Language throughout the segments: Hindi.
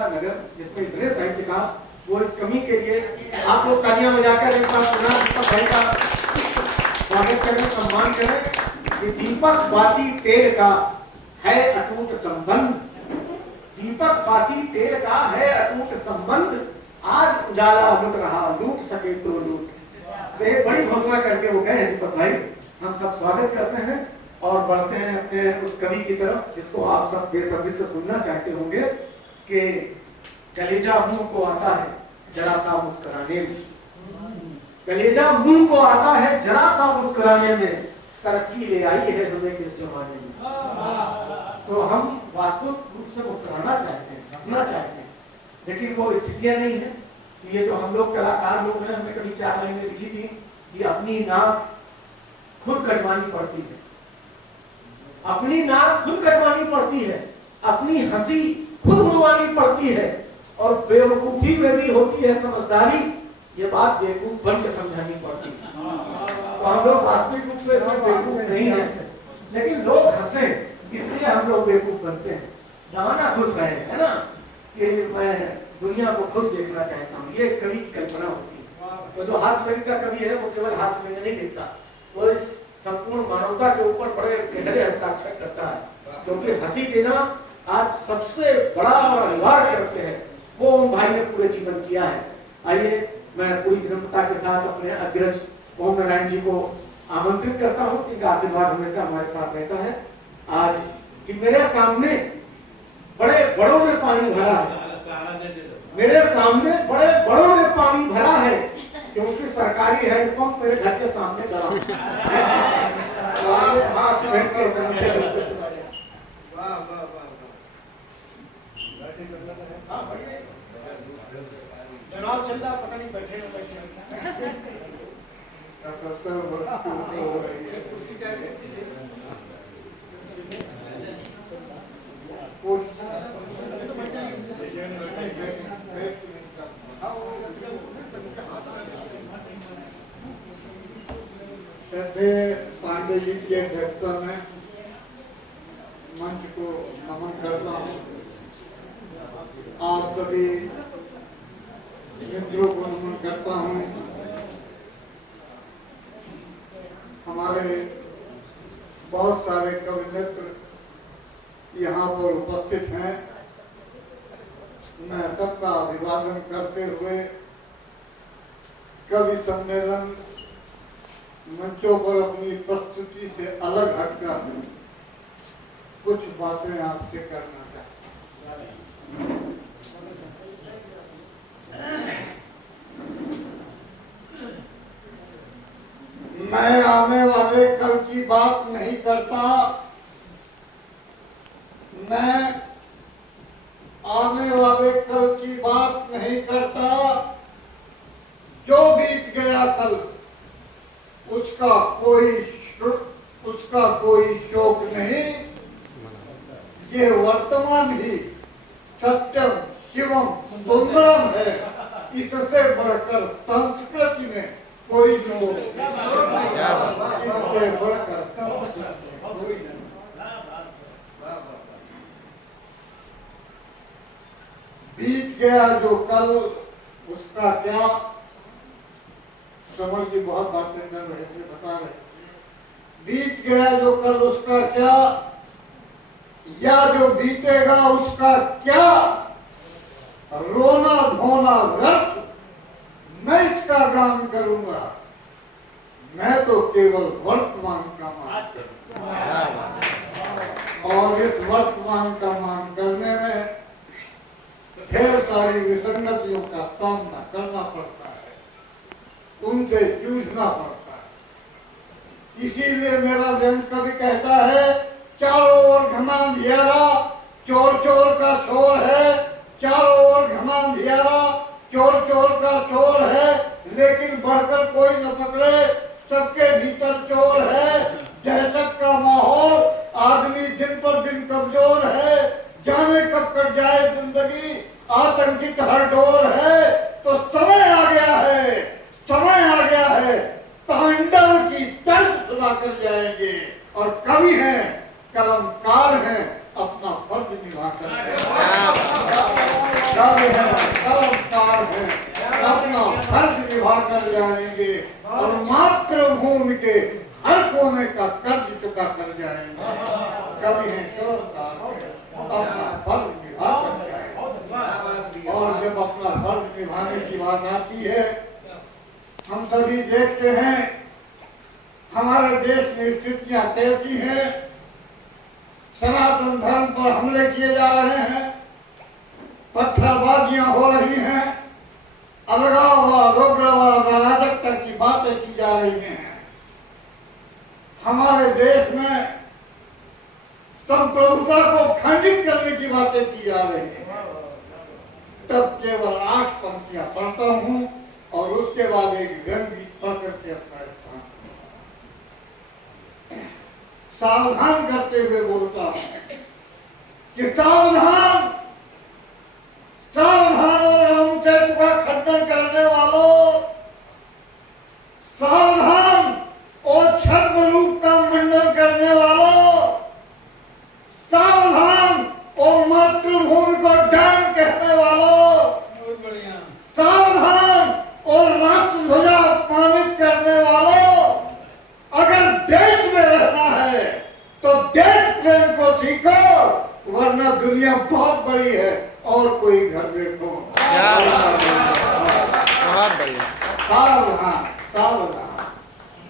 ऐसा नगर जिसमें इतने साहित्यकार, वो इस कमी के लिए आप लोग तालियां बजाकर एक बार पुनः दीपक भाई का स्वागत करें, सम्मान करें। कि दीपक बाती तेल का है अटूट संबंध, दीपक बाती तेल का है अटूट संबंध, आज उजाला लुट रहा लूट सके तो लूट। तो एक बड़ी घोषणा करके वो गए हैं दीपक भाई, हम सब स्वागत करते हैं और बढ़ते हैं अपने उस कवि की तरफ जिसको आप सब बेसब्री से सुनना चाहते होंगे कि कलेजा मुंह को आता है जरा सा मुस्कुराने में, कलेजा मुंह को आता है जरा सा मुस्कुराने में, तरक्की ले आई है हमें किस जमाने में। तो हम वास्तविक रूप से मुस्कुराना चाहते हैं, हंसना चाहते हैं, लेकिन वो स्थितियां नहीं है। ये जो हम लोग कलाकार लोग हैं, हमने कभी 4 लाइनें लिखी थी कि अपनी नाक खुद कटवानी पड़ती है, अपनी नाक खुद कटवानी पड़ती है, अपनी हंसी खुद उड़वानी पड़ती है, और बेवकूफी में भी होती है समझदारी, ये बात बेवकूफ बन के समझानी पड़ती है। तो हम लोग वास्तविक रूप से बेवकूफ नहीं है, लेकिन लोग हंसे इसलिए हम लोग बेवकूफ बनते हैं। जमाना खुश रहे, है ना, कि मैं दुनिया को खुश देखना चाहता हूँ, ये कवि की कल्पना होती है। तो जो हास्य व्यंग का कवि है वो केवल हास्य व्यंग नहीं लिखता, वो इस संपूर्ण मानवता के ऊपर बड़े गहरे हस्ताक्षर करता है, क्योंकि हंसी देना आज सबसे बड़ा अनिवार्य करते हैं, वो उन भाई ने पूरे जीवन किया है। आइए मैं पूरी विनम्रता के साथ अपने अग्रज ओम नारायण जी को आमंत्रित करता हूँ, जिनका आशीर्वाद हमेशा हमारे साथ रहता है। आज कि मेरे सामने बड़े बड़ों ने पानी भरा है, मेरे सामने बड़े बड़ों ने पानी भरा है, क्योंकि सरकारी हैंडपंप मेरे घर के सामने लगा। चुनाव चल रहा, पता नहीं बैठे न बैठे। श्रद्धेय पांडे जी की अध्यक्षता में मंच को नमन करता हूँ। आप सभी मित्रों को नमन करता हूँ। हमारे बहुत सारे कवि मित्र यहाँ पर उपस्थित हैं। मैं सबका अभिवादन करते हुए कवि सम्मेलन मंचों पर अपनी प्रस्तुति से अलग हटकर कुछ बातें आपसे करना चाहता हूँ। मैं आने वाले कल की बात नहीं करता, मैं आने वाले कल की बात नहीं करता, जो बीत गया कल उसका कोई शोक नहीं। ये वर्तमान ही सत्यम शिवम सुंदरम है, इससे बढ़कर संस्कृति में कोई शोक नहीं, इससे बढ़कर संस्कृति कोई नहीं। बीत गया जो कल उसका क्या, समर जी बहुत बातें कर रहे थे, बता रहे थे। बीत गया जो कल उसका क्या, या जो बीतेगा उसका क्या, रोना धोना व्यर्थ, मैं इसका गान करूंगा, मैं तो केवल वर्तमान का मान करूंगा। और इस वर्तमान का मान करने में ढेर सारी विसंगतियों का सामना करना पड़ता है, उनसे जूझना पड़ता है। इसीलिए मेरा व्यंग कवि कहता है, चारों ओर घना अंधियारा, चोर चोर का शोर है, चारों ओर घना अंधियारा, चोर चोर का शोर है, लेकिन बढ़कर कोई न पकड़े, सबके भीतर चोर है। दहशत का माहौल, आदमी दिन पर दिन कमजोर है, जाने कब कट जाए जिंदगी, आतंकित हर डोर है। तो समय आ गया है, समय आ गया है, तांडव की तर्ज सुना कर जाएंगे। और कवि हैं, कलमकार हैं, अपना फर्ज निभा कर सब है, सब पार है, अपना फर्ज निभा कर जाएंगे और मातृभूमि के हर कोने का कर्ज चुका कर जाएंगे। कभी है तो अपना फर्ज निभा कर जाएंगे। और जब अपना फर्ज निभाने की बात आती है, हम सभी देखते हैं हमारे देश में स्थितियां कैसी हैं। सनातन धर्म पर हमले किए जा रहे हैं, पत्थरबाजियां हो रही हैं, अलगाववाद, उग्रवाद, अराजकता की बातें की जा रही हैं। हमारे देश में संप्रभुता को खंडित करने की बातें की जा रही हैं। तब केवल 8 पंक्तियां पढ़ता हूं और उसके बाद एक व्यंग्य पढ़ करके अपना स्थान सावधान करते हुए बोलता हूं कि सावधान, सावधान और रामचरित का खंडन करने वालों, सावधान और छद्म रूप का मंडन करने वालों, सावधान और मातृभूमि को डायन कहने वालों, सावधान और राष्ट्र ध्वजा अपमानित करने वालों, अगर देश में रहना है तो देश प्रेम को सीखो, वरना दुनिया बहुत बड़ी है और कोई घर देखो। बहुत बढ़िया। सावधान, सावधान,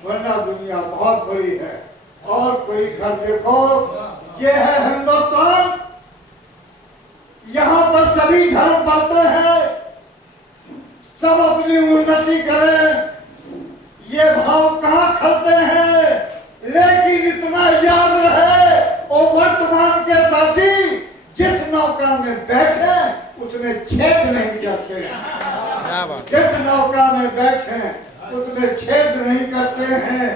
वरना दुनिया बहुत बड़ी है और कोई घर देखो। ये है हिंदुस्तान, यहाँ पर सभी धर्म बढ़ते हैं, सब अपनी उन्नति करें, ये भाव कहाँ खलते हैं। लेकिन इतना याद रहे और वर्तमान के साथी जिस नौका में बैठे उसमें छेद नहीं करते, जिस नौका में बैठे उसमें छेद नहीं करते हैं,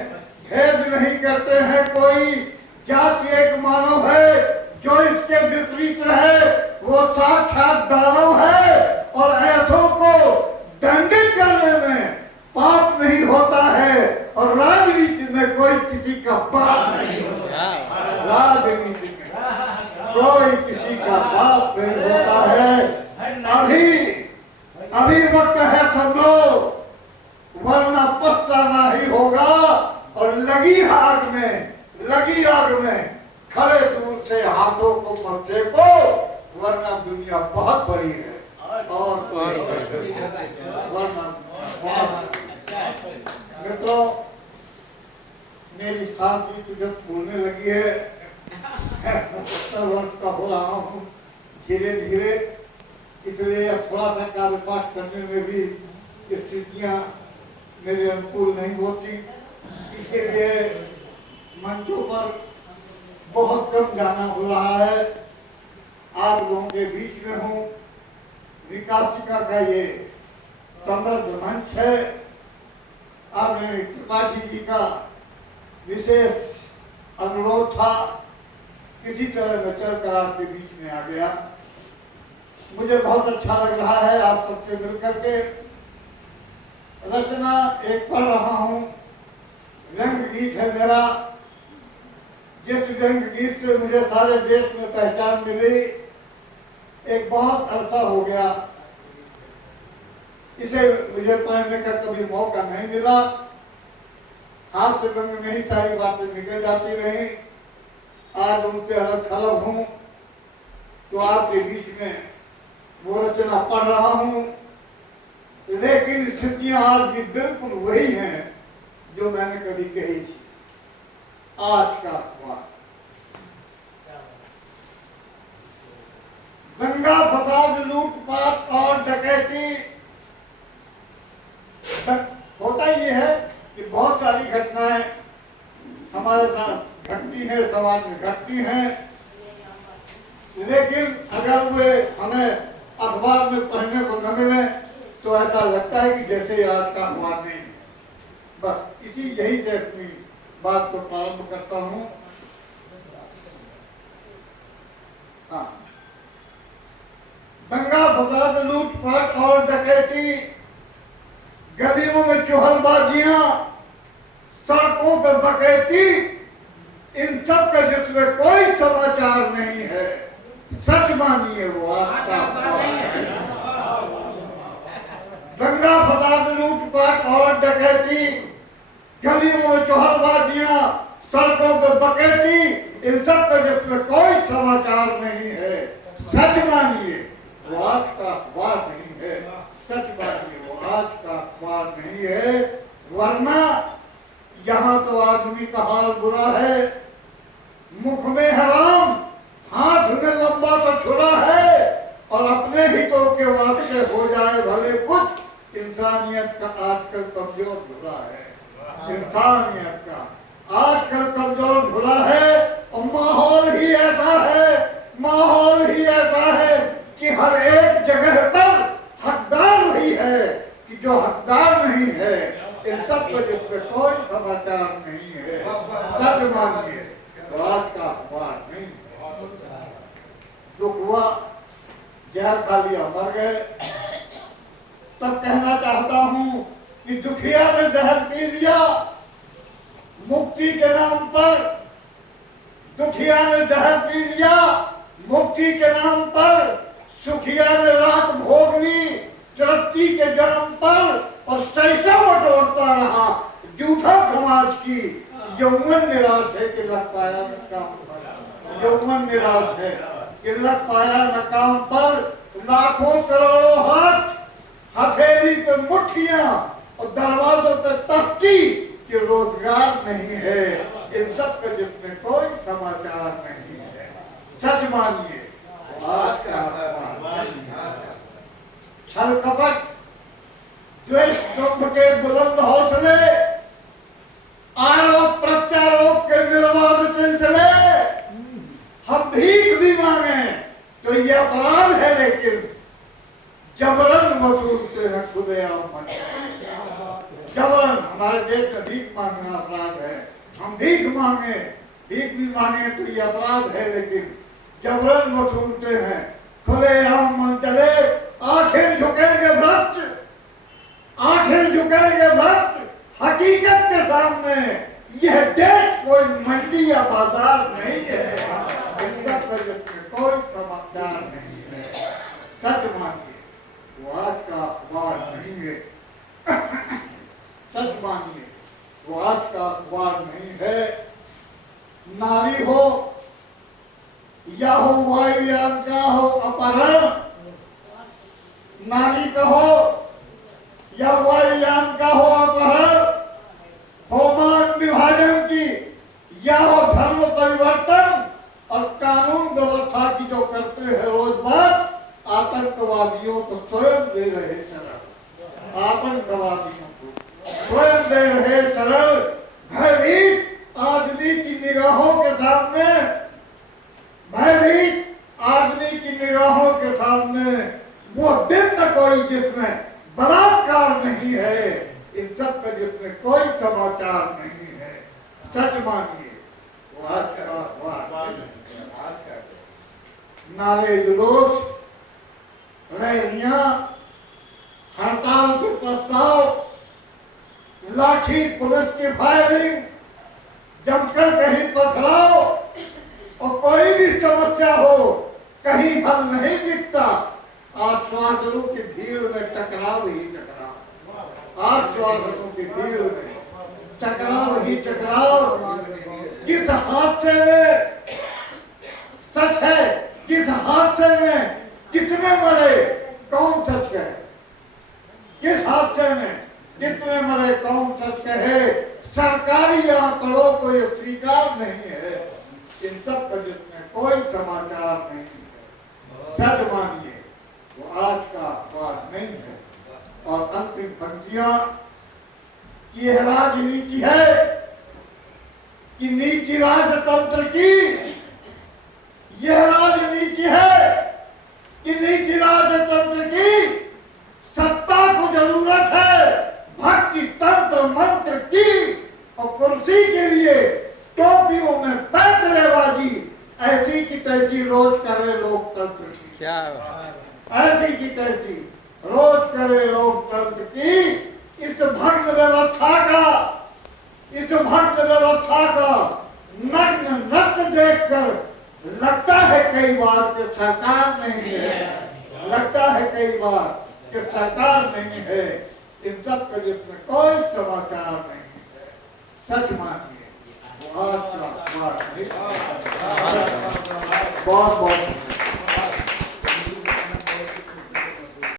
भेद नहीं करते हैं। कोई जाति एक मानव है, जो इसके विपरीत रहे वो साक्षात दानव है। और ऐसों को दंडित करने में पाप नहीं होता है और राजनीति में कोई किसी का बाप नहीं होता। राजनीति में कोई किसी का बाप नहीं होता है। अभी वक्त है सब लोग, वरना पछताना ही होगा। और लगी आग में खड़े दूर से हाथों को मत सेको, वरना दुनिया बहुत बड़ी है और वरना मित्रों, मेरी सांस भी तुझे फूलने लगी है। 70 वर्ष का हो रहा हूँ धीरे धीरे, इसलिए अब थोड़ा सा काव्य पाठ करने में भी स्थितियाँ मेरे अनुकूल नहीं होती। इसीलिए मंचों पर बहुत कम जाना हो रहा है। आप लोगों के बीच में हूँ। विकासिका का ये समृद्ध मंच है। आदरणीय त्रिपाठी जी का विशेष अनुरोध था, किसी तरह मैं चलकर आपके बीच में आ गया। मुझे बहुत अच्छा लग रहा है आप सबसे मिल करके। रचना एक पढ़ रहा हूँ, व्यंग गीत है मेरा, जिस व्यंग गीत से मुझे सारे देश में पहचान मिली। एक बहुत अरसा हो गया इसे मुझे पढ़ने का कभी मौका नहीं मिला। हाथ से व्यंग में ही सारी बातें निकल जाती रही। आज उनसे अलग थलग हूँ तो आपके बीच में वो रचना पढ़ रहा हूँ। लेकिन स्थितियां आज भी बिल्कुल वही हैं जो मैंने कभी कही थी। आज का अखबार, दंगा फसाद, लूटपाट और डकैती। होता ये है कि बहुत सारी घटनाएं हमारे साथ घटती हैं, समाज में घटती हैं, लेकिन अगर वे हमें अखबार में पढ़ने को न मिले तो ऐसा लगता है कि जैसे आज का अखबार नहीं है। बस इसी यही से अपनी बात को प्रारंभ करता हूँ। हाँ, दंगा फसाद, लूटपाट और डकैती, गलियों में चुहलबाजियां, सड़कों पर डकैती, इन सब का जिसमें कोई समाचार नहीं है। सच मानिए वो आज का अखबार है। दंगा फसाद लूटपाट और डकैती, गलियों में चौहरबाजियां, सड़कों पर बकैती, इन सब का जिसमें कोई समाचार नहीं है। सच मानिए वो आज का अखबार नहीं है, सच मानिए वो आज का अखबार नहीं है। वरना यहाँ तो आदमी का हाल बुरा है, मुख में हराम, हाथ में लंबा तो छुरा है, और अपने हितों के वास्ते हो जाए भले कुछ, इंसानियत का आजकल कमजोर धुरा है। इंसानियत का आजकल कमजोर धुरा है, और माहौल ही ऐसा है, माहौल ही ऐसा है कि हर एक जगह पर हकदार वही है कि जो हकदार नहीं है। इन सब को जिसमें कोई समाचार नहीं है, सच मानिए तो आज का अखबार नहीं है। दुख हुआ, जहर खा लिया, मर गए, तब कहना चाहता हूं कि दुखिया ने जहर पी लिया मुक्ति के नाम पर, दुखिया ने जहर पी लिया मुक्ति के नाम पर, सुखिया ने रात भोग ली तरक्की के जन्म पर, और शैशव तोड़ता रहा झूठा समाज की। यौवन निराश है कि लग पाया न काम पर, यौवन निराश है कि लग पाया न काम पर। लाखों करोड़ों हाथ, हथेली पे मुट्ठियां, और दरवाजों पे तख्ती कि रोजगार नहीं है। इन सब का जिसमें कोई समाचार नहीं है, सच मानिए आज का छल कपट, द्वेष दंभ के बुलंद हौसले, आरोप प्रत्यारोप के निर्बाध सिलसिले, हम भीख भी मांगे तो ये अपराध है, लेकिन जबरन वसूलते हैं खुलेआम मन। जबरन हमारे देश में भीख मांगना अपराध है। हम भीख मांगे, भीख भी मांगे तो ये अपराध है, लेकिन जबरन वसूलते हैं खुलेआम मन चले। आंखें झुकेंगे भ्रष्ट, आंखें झुकेंगे भ्रष्ट, हकीकत के सामने यह देश कोई मंडी या बाजार नहीं है। इन सब का जिसमें कोई समाचार नहीं है, सच मानिए वो आज का अखबार नहीं है। सच मानिए वो आज का अखबार नहीं है। नारी हो या हो वायुयान का हो अपहरण, नारी का हो या वायुयान का हो अपहरण, हो मान विभाजन की या हो धर्म परिवर्तन, और कानून व्यवस्था की जो करते हैं रोज बात, आतंकवादियों को स्वयं दे रहे शरण, आतंकवादियों को स्वयं दे रहे शरण। भयभीत आदमी की निगाहों के सामने, भयभीत आदमी की निगाहों के सामने वो दिन न कोई जिसमें बलात्कार नहीं है। इन सब का जिसमें कोई समाचार नहीं है, सच मानिए वो आज का अखबार नहीं है। आज का नारे जुलूस, रैलियां, हड़ताल के प्रस्ताव, लाठी पुलिस की फायरिंग, जमकर कहीं पथराव, और कोई भी समस्या हो कहीं हल नहीं दिखता। आश्वासनों की भीड़ में टकराव ही टकराव, आश्वासनों की भीड़ में टकराव ही टकराव। जिस हादसे में सच है, जिस हादसे में कितने मरे कौन सच कहे, किस हादसे में कितने मरे कौन सच कहे, सरकारी आंकड़ों को ये स्वीकार नहीं है। इन सब का जिसमें कोई समाचार नहीं है, सच मानिए वो आज का अखबार नहीं है। और अंतिम पंक्तियां, ये राजनीति है कि नीति राजतंत्र की, यह राजनीति है कि नीति राजतंत्र की। सत्ता को जरूरत है भक्ति तंत्र मंत्र की, और कुर्सी के लिए टोपियों में पैतरेबाजी, ऐसी की तैसी रोज करे लोकतंत्र की। क्या ऐसी की तैसी रोज करे लोकतंत्र की। इस भक्त व्यवस्था का, इस भक्त व्यवस्था का नग्न नग्न देखकर लगता है कई बार कि सरकार नहीं है, लगता है कई बार कि सरकार नहीं है। इन सब का जिसमें कोई समाचार नहीं है, सच मानिए, वो आज का अखबार नहीं। बहुत बहुत